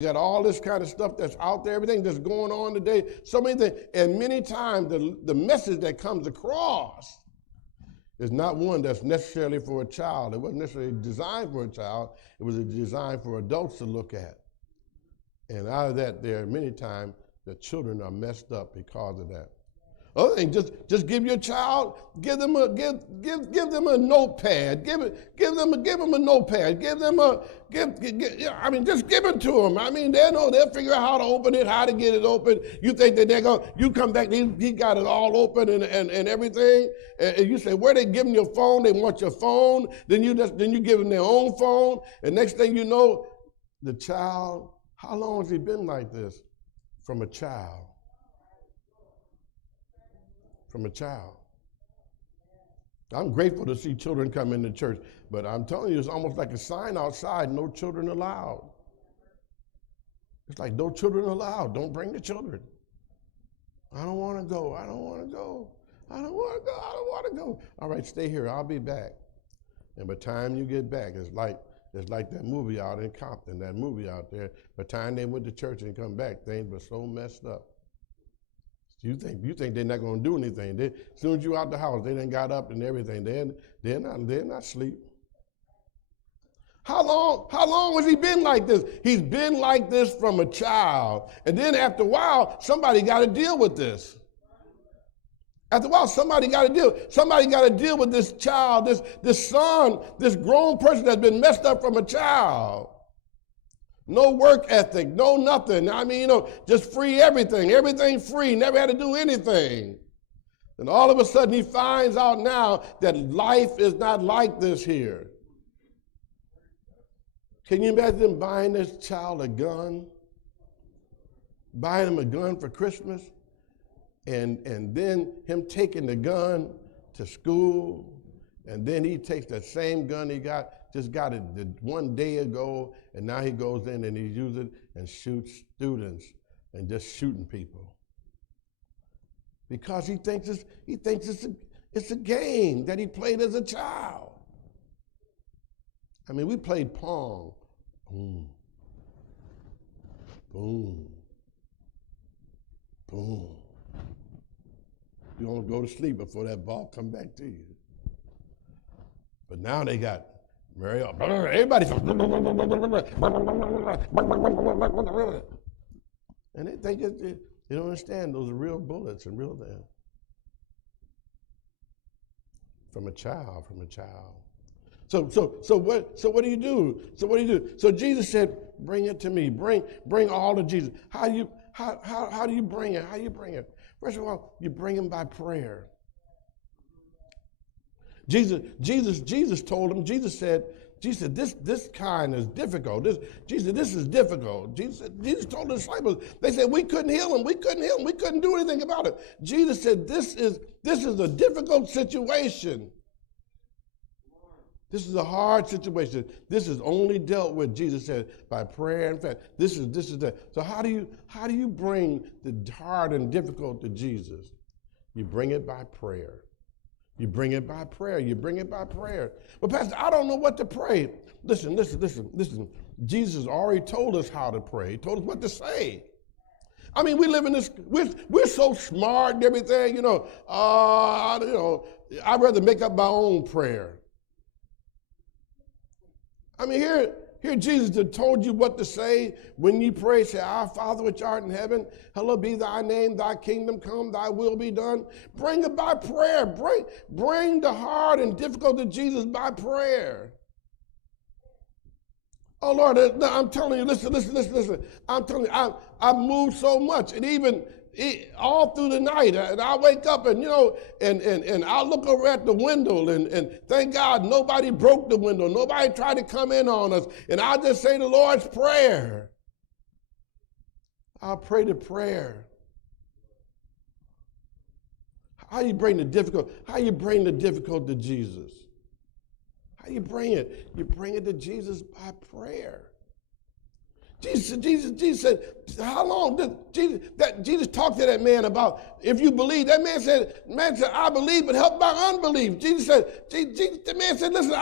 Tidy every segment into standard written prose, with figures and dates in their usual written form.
You got all this kind of stuff that's out there, everything that's going on today, so many things. And many times the message that comes across is not one that's necessarily for a child. It wasn't necessarily designed for a child. It was designed for adults to look at. And out of that, there are many times the children are messed up because of that. Other thing, just give your child, give them a notepad, give them a notepad, just give it to them. I mean, they'll figure out how to open it, how to get it open. You think that you come back, he got it all open and everything, and you say, where they giving your phone? They want your phone. Then you give them their own phone, and next thing you know, the child. How long has he been like this? From a child. From a child. I'm grateful to see children come into church, but I'm telling you, it's almost like a sign outside, no children allowed. It's like, no children allowed. Don't bring the children. I don't want to go. I don't want to go. I don't want to go. I don't want to go. All right, stay here. I'll be back. And by the time you get back, it's like that movie out in Compton, that movie out there. By the time they went to church and come back, things were so messed up. You think they're not going to do anything. As soon as you out the house, they done got up and everything. They're not asleep. How long has he been like this? He's been like this from a child. And then after a while, somebody got to deal with this. After a while, somebody got to deal with this child, this son, this grown person that's been messed up from a child. No work ethic, no nothing. I mean, just free everything free, never had to do anything. And all of a sudden he finds out now that life is not like this here. Can you imagine them buying this child a gun? Buying him a gun for Christmas? And then him taking the gun to school, and then he takes that same gun he just got it one day ago, and now he goes in and he uses it and shoots students and just shooting people. Because he thinks it's a game that he played as a child. I mean, we played Pong. Boom. Boom. Boom. You don't go to sleep before that ball come back to you. But now they got Mario. Everybody's and they think they don't understand those are real bullets and real things. From a child. So what do you do? So Jesus said, bring it to me. Bring all to Jesus. How do you bring it? How do you bring it? First of all, you bring him by prayer. Jesus told him, Jesus said, this kind is difficult. This is difficult. Jesus told the disciples, they said, we couldn't heal him. We couldn't do anything about it. Jesus said, this is a difficult situation. This is a hard situation. This is only dealt with, Jesus said, by prayer and faith. This is that. So how do you bring the hard and difficult to Jesus? You bring it by prayer. You bring it by prayer. But Pastor, I don't know what to pray. Listen. Jesus already told us how to pray. He told us what to say. I mean, we live in this, we're so smart and everything, I'd rather make up my own prayer. I mean, here Jesus had told you what to say when you pray. Say, Our Father which art in heaven, hallowed be thy name, thy kingdom come, thy will be done. Bring it by prayer. Bring the hard and difficult to Jesus by prayer. Oh, Lord, I'm telling you, listen. I'm telling you, I've moved so much. And even all through the night, and I wake up and, and I look over at the window and thank God nobody broke the window. Nobody tried to come in on us. And I just say the Lord's Prayer. I'll pray the prayer. How you bring the difficult to Jesus? How you bring it? You bring it to Jesus by prayer. Jesus said, how long did Jesus talked to that man about if you believe? That man said, I believe, but help my unbelief. The man said, listen,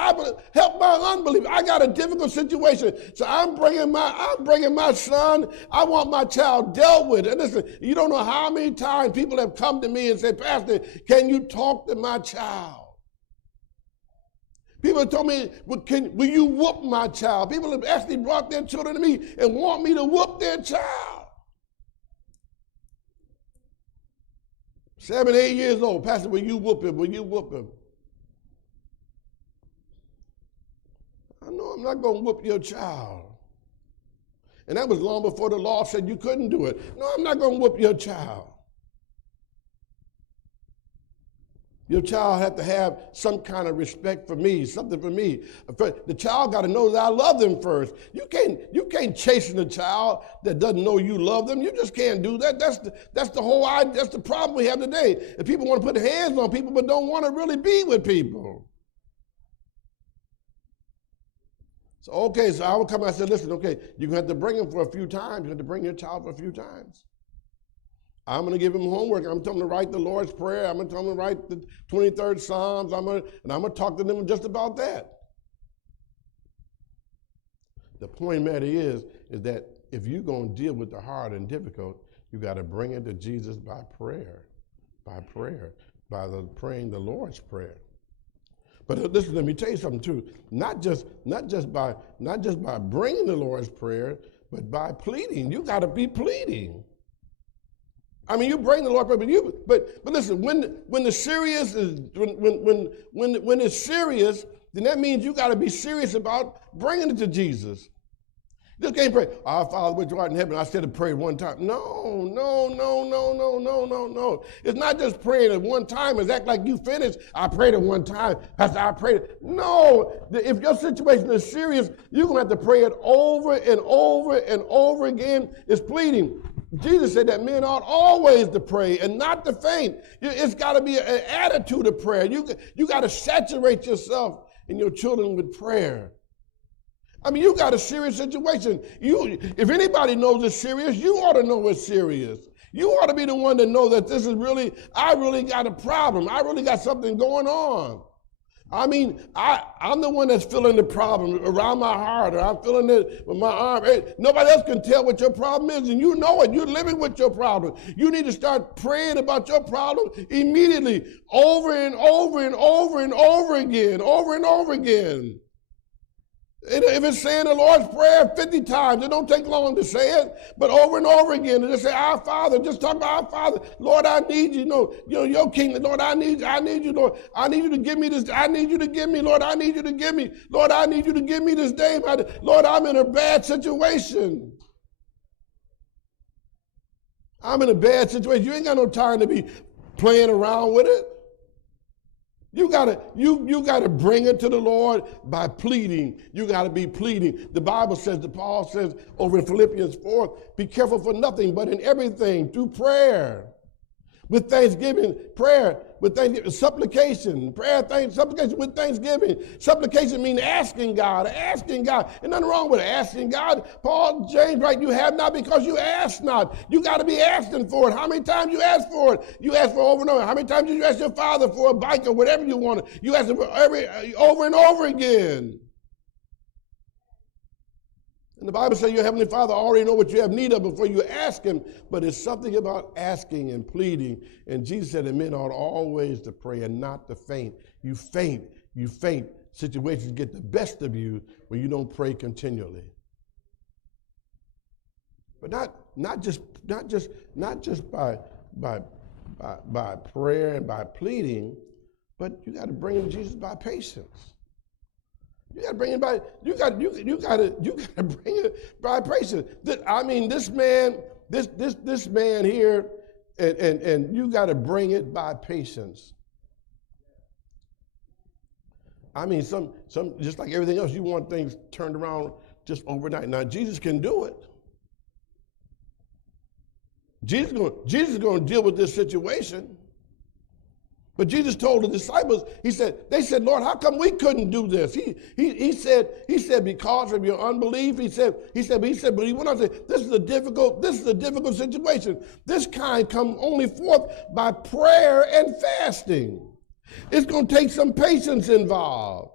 help my unbelief. I got a difficult situation. So I'm bringing my son. I want my child dealt with. And listen, you don't know how many times people have come to me and said, Pastor, can you talk to my child? People have told me, will you whoop my child? People have actually brought their children to me and want me to whoop their child. 7, 8 years old. Pastor, will you whoop him? Will you whoop him? I know I'm not going to whoop your child. And that was long before the law said you couldn't do it. No, I'm not going to whoop your child. Your child has to have some kind of respect for me, something for me. The child got to know that I love them first. You can't chasten a child that doesn't know you love them. You just can't do that. That's the whole idea. That's the problem we have today. And people want to put hands on people but don't want to really be with people. So I would come and I said, listen, okay, you're going to have to bring him for a few times. You have to bring your child for a few times. I'm going to give him homework. I'm telling him to write the Lord's Prayer. I'm going to tell him to write the 23rd Psalms. I'm going to talk to them just about that. The point matter is that if you're going to deal with the hard and difficult, you got to bring it to Jesus by prayer, by praying the Lord's Prayer. But listen, let me tell you something too. Not just by bringing the Lord's Prayer, but by pleading. You got to be pleading. I mean, you bring the Lord, but listen. When the serious is when it's serious, then that means you got to be serious about bringing it to Jesus. You just can't pray, Our Father which art in heaven. I said to pray one time. No. It's not just praying at one time. It's act like you finished. I prayed at one time. Pastor, I prayed. No. If your situation is serious, you're going to have to pray it over and over and over again. It's pleading. Jesus said that men ought always to pray and not to faint. It's got to be an attitude of prayer. You got to saturate yourself and your children with prayer. I mean, you got a serious situation. If anybody knows it's serious, you ought to know it's serious. You ought to be the one to know that I really got a problem. I really got something going on. I mean, I'm the one that's feeling the problem around my heart, or I'm feeling it with my arm. Nobody else can tell what your problem is, and you know it. You're living with your problem. You need to start praying about your problem immediately, over and over and over and over again, over and over again. If it's saying the Lord's Prayer 50 times, it don't take long to say it, but over and over again, and just say, Our Father, just talk about Our Father. Lord, I need you, your kingdom. Lord, I need you, Lord. I need you to give me this. I need you to give me, Lord. I need you to give me. Lord, I need you to give me this day. Lord, I'm in a bad situation. I'm in a bad situation. You ain't got no time to be playing around with it. You gotta bring it to the Lord by pleading. You gotta be pleading. The Bible says, Paul says over in Philippians 4, be careful for nothing, but in everything through prayer, with thanksgiving, prayer, with thanksgiving, supplication, supplication with thanksgiving. Supplication means asking God. Ain't nothing wrong with asking God. Paul, James, right? You have not because you ask not. You got to be asking for it. How many times you ask for it? You ask for over and over. How many times did you ask your father for a bike or whatever you wanted? You ask it for over and over again. And the Bible says your Heavenly Father already knows what you have need of before you ask Him, but it's something about asking and pleading. And Jesus said that men ought always to pray and not to faint. You faint. Situations get the best of you when you don't pray continually. But not just by prayer and by pleading, but you got to bring Him to Jesus by patience. You got to bring it by. You got to bring it by patience. This man here, and you got to bring it by patience. I mean, some just like everything else, you want things turned around just overnight. Now Jesus can do it. Jesus is going to deal with this situation. But Jesus told the disciples, they said, Lord, how come we couldn't do this? He said, because of your unbelief. But he went on to say, this is a difficult situation. This kind come only forth by prayer and fasting. It's going to take some patience involved.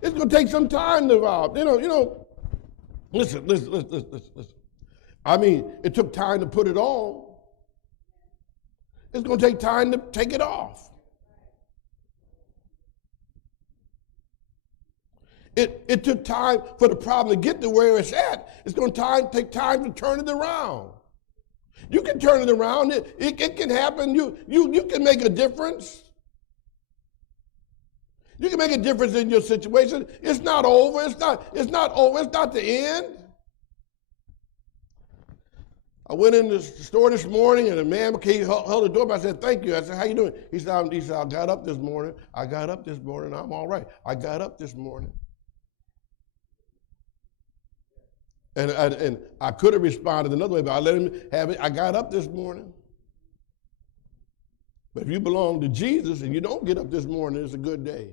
It's going to take some time involved. Listen. I mean, it took time to put it on. It's going to take time to take it off. It took time for the problem to get to where it's at. It's going to take time to turn it around. You can turn it around. It can happen. You can make a difference. You can make a difference in your situation. It's not over. It's not over. It's not the end. I went in the store this morning and a man held the door up. I said, thank you. I said, how you doing? He said, I got up this morning. I'm all right. I got up this morning. And I could have responded another way, but I let him have it. I got up this morning. But if you belong to Jesus and you don't get up this morning, it's a good day.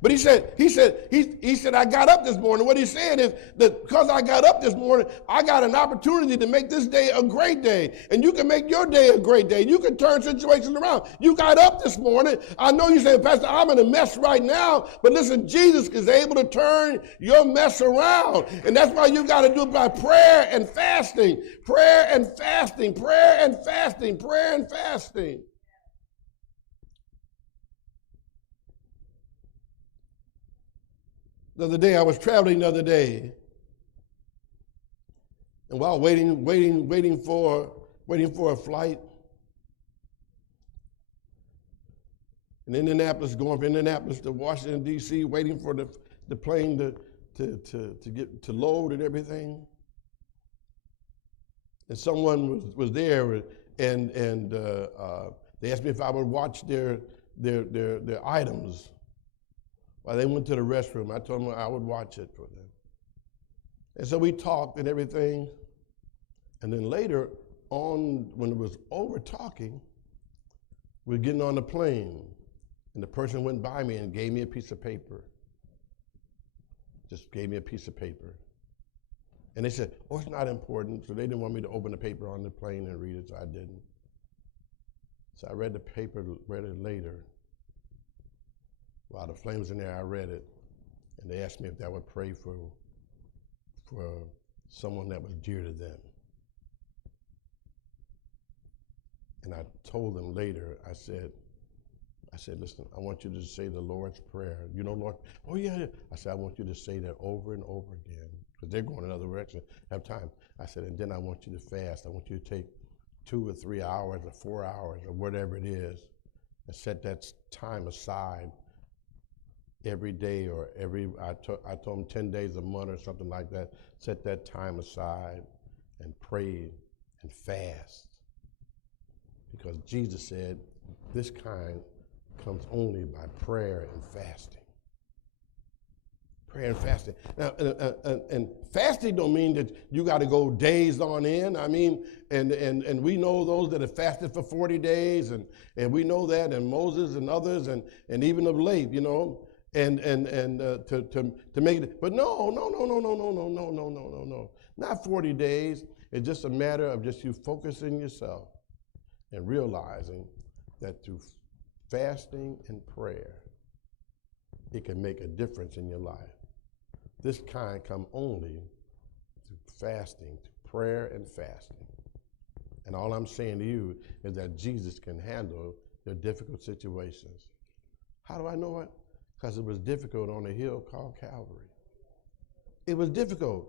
But he said, I got up this morning. What he's saying is that because I got up this morning, I got an opportunity to make this day a great day. And you can make your day a great day. You can turn situations around. You got up this morning. I know you say, Pastor, I'm in a mess right now. But listen, Jesus is able to turn your mess around. And that's why you got to do it by prayer and fasting. Prayer and fasting. Prayer and fasting. Prayer and fasting. The other day, I was traveling the other day, and while waiting for a flight in Indianapolis, going from Indianapolis to Washington, D.C., waiting for the plane to load and everything. And someone was there, and they asked me if I would watch their items. While they went to the restroom, I told them I would watch it for them. And so we talked and everything. And then later on, when it was over talking, we were getting on the plane. And the person went by me and gave me a piece of paper. Just gave me a piece of paper. And they said, oh, it's not important. So they didn't want me to open the paper on the plane and read it, so I didn't. So I read the paper, read it later. While the flame was in there, I read it, and they asked me if I would pray for someone that was dear to them. And I told them later, I said, listen, I want you to say the Lord's Prayer. You know, Lord, oh yeah. I said, I want you to say that over and over again, because they're going another direction, have time. I said, and then I want you to fast. I want you to take 2 or 3 hours or 4 hours or whatever it is, and set that time aside every day or I told them 10 days a month or something like that. Set that time aside and pray and fast. Because Jesus said this kind comes only by prayer and fasting. Prayer and fasting. Now, and fasting don't mean that you got to go days on end. I mean, and we know those that have fasted for 40 days, and we know that, and Moses and others, and even of late, you know. And to make it, but no, not 40 days. It's just a matter of just you focusing yourself and realizing that through fasting and prayer, it can make a difference in your life. This kind come only through fasting, through prayer and fasting. And all I'm saying to you is that Jesus can handle your difficult situations. How do I know it? Because it was difficult on a hill called Calvary. It was difficult.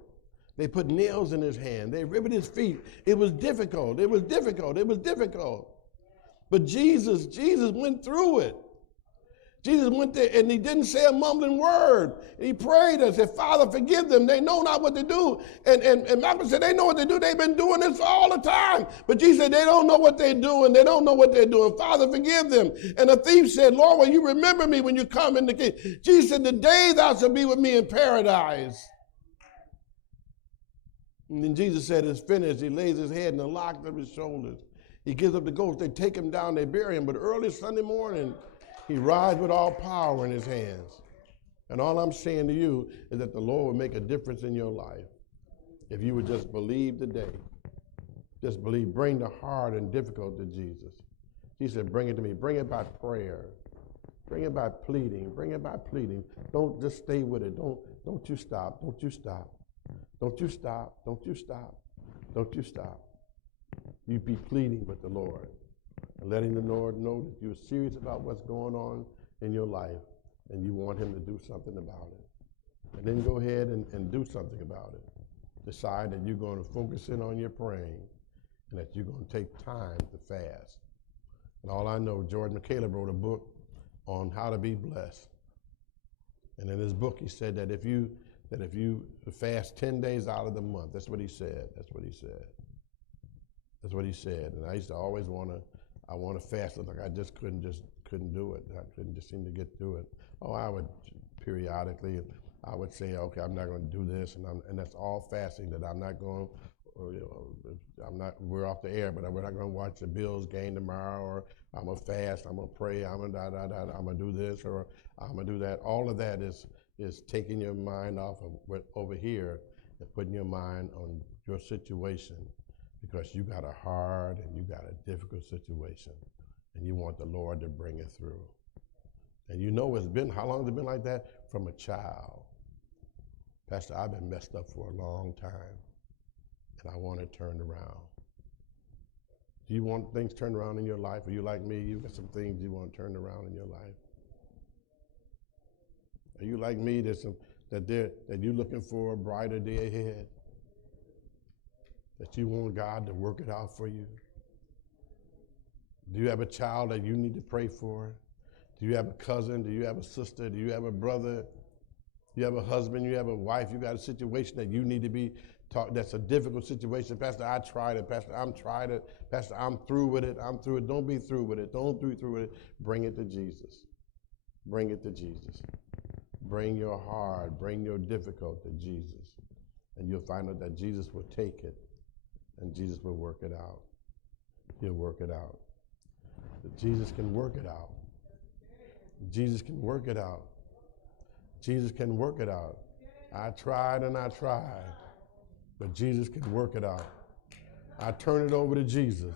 They put nails in his hand. They ripped his feet. It was difficult. It was difficult. It was difficult. But Jesus went through it. Jesus went there and he didn't say a mumbling word. He prayed and said, Father, forgive them. They know not what to do. And Malcolm said, they know what to do. They've been doing this all the time. But Jesus said, they don't know what they're doing. They don't know what they're doing. Father, forgive them. And the thief said, Lord, will you remember me when you come in the kingdom? Jesus said, the day thou shalt be with me in paradise. And then Jesus said, it's finished. He lays his head in the locks of his shoulders. He gives up the ghost. They take him down, they bury him. But early Sunday morning, he rises with all power in his hands. And all I'm saying to you is that the Lord will make a difference in your life if you would just believe today. Just believe. Bring the hard and difficult to Jesus. He said, bring it to me. Bring it by prayer. Bring it by pleading. Bring it by pleading. Don't just stay with it. Don't you stop. Don't you stop. Don't you stop. Don't you stop. Don't you stop. You be pleading with the Lord and letting the Lord know that you're serious about what's going on in your life and you want him to do something about it. And then go ahead and do something about it. Decide that you're going to focus in on your praying and that you're going to take time to fast. And all I know, Jordan McCaleb wrote a book on how to be blessed. And in his book, he said that if you fast 10 days out of the month, that's what he said. That's what he said. That's what he said. And I used to always want to fast. Like I just couldn't do it. I couldn't just seem to get through it. Oh, I would periodically, I would say, okay, I'm not going to do this, and that's all fasting. That I'm not going, we're off the air, but we're not going to watch the Bills game tomorrow, or I'm gonna fast, I'm gonna pray, I'm gonna do this, or I'm gonna do that. All of that is taking your mind off of what over here and putting your mind on your situation, because you got a hard and you got a difficult situation, and you want the Lord to bring it through. And you know how long has it been like that? From a child. Pastor, I've been messed up for a long time, and I want it turned around. Do you want things turned around in your life? Are you like me? You've got some things you want turned around in your life. Are you like me that you're looking for a brighter day ahead? That you want God to work it out for you? Do you have a child that you need to pray for? Do you have a cousin? Do you have a sister? Do you have a brother? Do you have a husband? You have a wife? You got a situation that you need to be taught. That's a difficult situation. Pastor, I tried it. Pastor, I'm tried it. Pastor, I'm through with it. I'm through it. Don't be through with it. Don't be through with it. Bring it to Jesus. Bring it to Jesus. Bring your hard, bring your difficult to Jesus. And you'll find out that Jesus will take it and Jesus will work it out. He'll work it out. That Jesus can work it out. Jesus can work it out. Jesus can work it out. I tried and I tried, but Jesus can work it out. I turned it over to Jesus,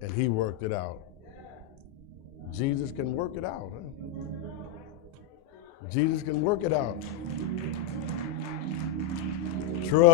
and he worked it out. Jesus can work it out. Huh? Jesus can work it out. Trouble.